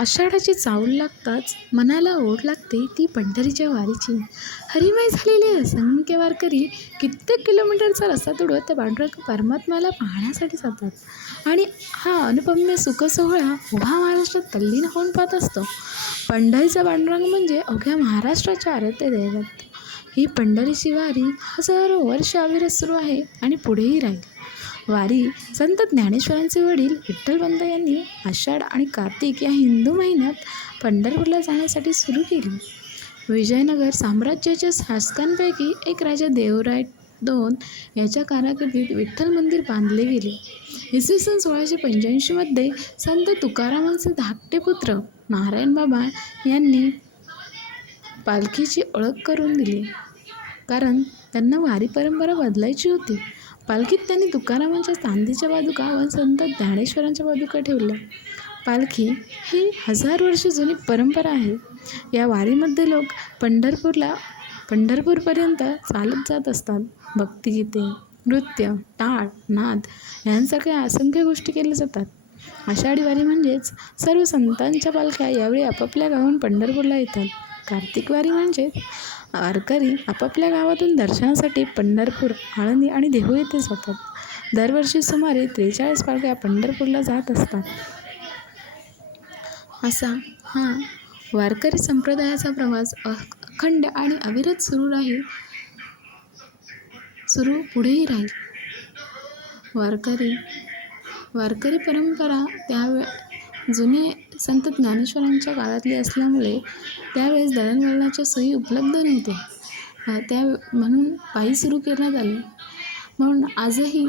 आषाढाची चाहूल लागताच मनाला ओढ लागते ती पंढरीच्या वारीची. हरिमय झालेले असंख्य वारकरी कित्येक किलोमीटरचा रस्ता तुडवत त्या पांडुरंग परमात्म्याला पाहण्यासाठी जातात. आणि हा अनुपम्य सुखसोहळा उभा महाराष्ट्रात तल्लीन होऊन पाहत असतो. पंढरीचा पांडुरंग म्हणजे अवघ्या महाराष्ट्राच्या आराध्य दैवत. ही पंढरीची वारी हजारो वर्ष अविरत सुरू आहे आणि पुढेही राहील. वारी. संत ज्ञानेश्वरांचे वडील विठ्ठलबंत यांनी आषाढ आणि कार्तिक या हिंदू महिन्यात पंढरपूरला जाण्यासाठी सुरू केली. विजयनगर साम्राज्याच्या शासकांपैकी एक राजा देवराय दोन याच्या कारकिर्दीत विठ्ठल मंदिर बांधले गेले. इसवी सन सोळाशे पंच्याऐंशीमध्ये संत तुकारामांचे धाकटे पुत्र नारायण बाबा यांनी पालखीची ओळख करून दिली. कारण त्यांना वारी परंपरा बदलायची होती. पालखीत त्यांनी तुकारामांच्या चांदीच्या पादुका व संत ज्ञानेश्वरांच्या पादुका ठेवल्या पालखी ही हजार वर्ष जुनी परंपरा आहे. या वारीमध्ये लोक पंढरपूरला पंढरपूरपर्यंत चालत जात असतात. भक्तिगीते नृत्य टाळ नाद यांसारख्या असंख्य गोष्टी केल्या जातात. आषाढी वारी म्हणजेच सर्व संतांच्या पालख्या यावेळी आपापल्या गावून पंढरपूरला येतात. कार्तिक वारी म्हणजेच वारकरी आपापल्या गावातून दर्शनासाठी पंढरपूर आळंदी आणि देहू येथे जातात. दरवर्षी सुमारे त्रेचाळीस पालख्या पंढरपूरला जात असतात. असा हा वारकरी संप्रदायाचा प्रवास अखंड आणि अविरत सुरू राहील सुरू पुढेही राहील. वारकरी वारकरी परंपरा त्यावे जुने संत ज्ञानेश्वरांच्या काळातली असल्यामुळे त्यावेळेस दळणवळणाच्या सोयी उपलब्ध नव्हत्या. त्या म्हणून पायी सुरू करण्यात आली. म्हणून आजही